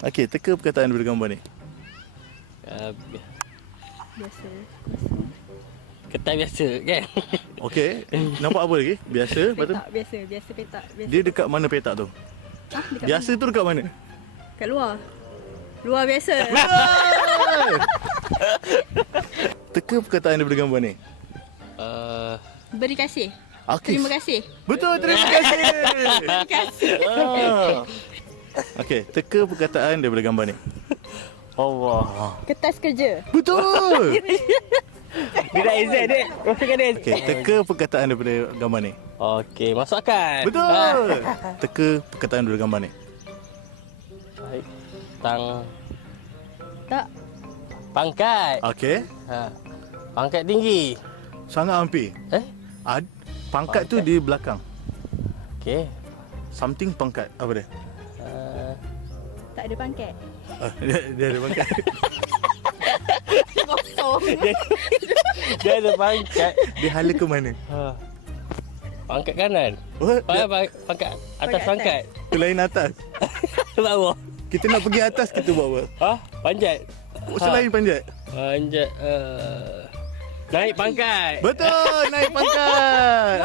Okey, teka perkataan daripada gambar ni. Biasa. Ketai biasa kan? Okey, nampak apa lagi? Biasa, lepas tu? Petak biasa. Biasa petak. Biasa. Dia dekat mana petak tu? Dekat Biasa tu dekat mana? mana? Kat luar. Luar biasa. Teka perkataan daripada gambar ni. Beri kasih. Okey. Terima kasih. Betul, terima kasih. Terima kasih. Okey, teka perkataan daripada gambar ni. Allah. Kertas kerja. Betul. Dia dah AZ dek. Masukkan dia. Okey, teka perkataan daripada gambar ni. Okey, masukkan. Betul. Teka perkataan daripada gambar ni. Baik. Tak. Pangkat. Okey. Pangkat tinggi. Sangat hampir. Pangkat tu di belakang. Okey. Something pangkat. Apa dia? Tak ada pangkat. Dia ada pangkat. Kosong. Dia ada pangkat. Dia hala ke mana? Pangkat kanan. Pangkat atas pangkat. Tu lain atas. Bawah. Kita nak pergi atas, kita buat apa? Panjat. Selain panjat. Panjat. Naik pangkat. Betul, naik pangkat.